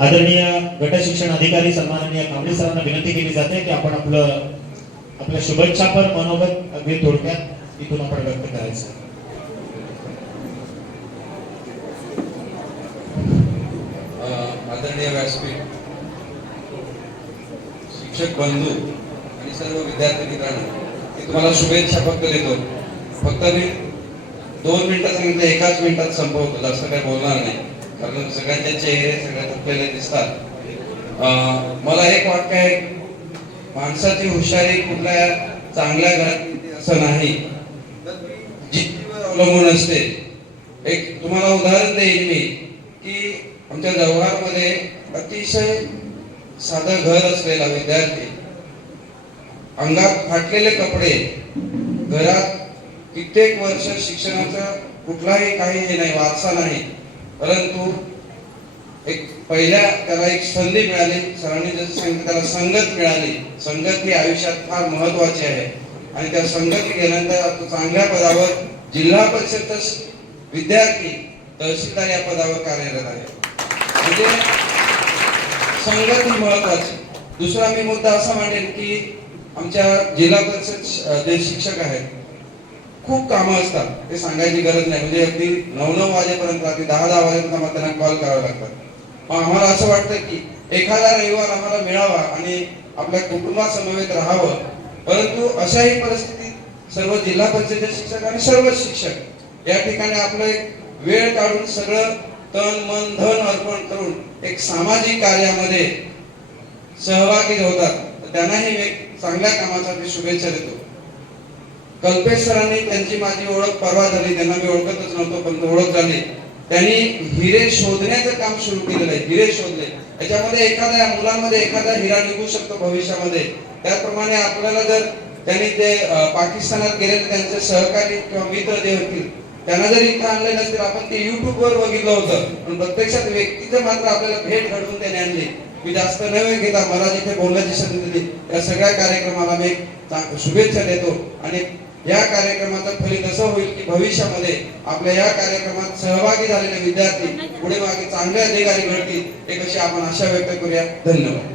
आदरणीय गट शिक्षण अधिकारी सन्माननीय कांबळे सरांना विनंती केली जाते की आपण आपलं आपल्या शुभेच्छापर मनोगत अगदी थोडक्यात इथून आपण व्यक्त करायचं. आदरणीय व्यासपीठ शिक्षक बंधू आणि सर्व विद्यार्थी मित्रांनो मी तुम्हाला शुभेच्छा फक्त देतो. फक्त मी दोन मिनिटं सांगितलं एकाच मिनिटात संपवतो जास्त काही बोलणार नाही. कारण सगळ्यांचे चेहरे सगळ्या थकलेले दिसतात. मला एक वाक्य आहे. माणसाची हुशारी कुठल्या चांगल्या घरात असं नाही. अवलंबून असते. एक तुम्हाला उदाहरण देईन मी की आमच्या जव्हारमध्ये अतिशय साधं घर असलेला विद्यार्थी अंगात फाटलेले कपडे घरात कित्येक वर्ष शिक्षणाचा कुठलाही काही हे नाही वारसा नाही. परंतु एक पहिल्या त्याला एक संधी मिळाली. सरांनी जसं सांगितलं त्याला संगत मिळाली. संगत ही आयुष्यात फार महत्वाची आहे. आणि त्या संगती गेल्यानंतर चांगल्या पदावर जिल्हा परिषदचा विद्यार्थी तहसीलदार या पदावर कार्यरत आहे. म्हणजे संगत ही महत्वाची. दुसरा मी मुद्दा असा मांडेल की आमच्या जिल्हा परिषद जे शिक्षक आहेत खूप कामं असतात. ते सांगायची गरज नाही. म्हणजे अगदी नऊ नऊ वाजेपर्यंत अगदी दहा दहा वाजेपर्यंत आम्हाला त्यांना कॉल करावे लागतात. मग आम्हाला असं वाटतं की एखादा रविवार आम्हाला मिळावा आणि आपल्या कुटुंबासमवेत राहावं. परंतु अशाही परिस्थितीत सर्व जिल्हा परिषदेचे शिक्षक आणि सर्व शिक्षक या ठिकाणी आपलं एक वेळ काढून सगळं तन मन धन अर्पण करून एक सामाजिक कार्यामध्ये सहभागी होतात. तर त्यांनाही एक चांगल्या कामासाठी शुभेच्छा देतो. कल्पेश सरांनी त्यांची माझी ओळख परवा झाली त्यांना मी ओळखतच नव्हतो पण ओळख झाली. त्यांनी हिरे शोधण्याचं काम सुरू केलेलं आहे हिरे शोधले. याच्यामध्ये एखाद्या मुलांमध्ये एखादा हिरा निघू शकतो भविष्यामध्ये. त्याचप्रमाणे आपल्याला जर त्यांनी ते अं, पाकिस्तानात गेलेले त्यांचे सहकारी किंवा मित्र जे होतील त्यांना जर इथं आणले नसतील आपण ते युट्यूबवर बघितलं होतं. पण प्रत्यक्षात व्यक्तीचं मात्र आपल्याला भेट घडवून त्याने आणली. मी जास्त नव्हे घेता मला जिथे बोलण्याची संधी दिली या सगळ्या कार्यक्रमाला मी शुभेच्छा देतो. आणि या कार्यक्रमाचा फलित असं होईल की भविष्यामध्ये आपल्या या कार्यक्रमात सहभागी झालेले विद्यार्थी पुढे मागे चांगले अधिकारी घडतील एक अशी आपण आशा व्यक्त करूया. धन्यवाद.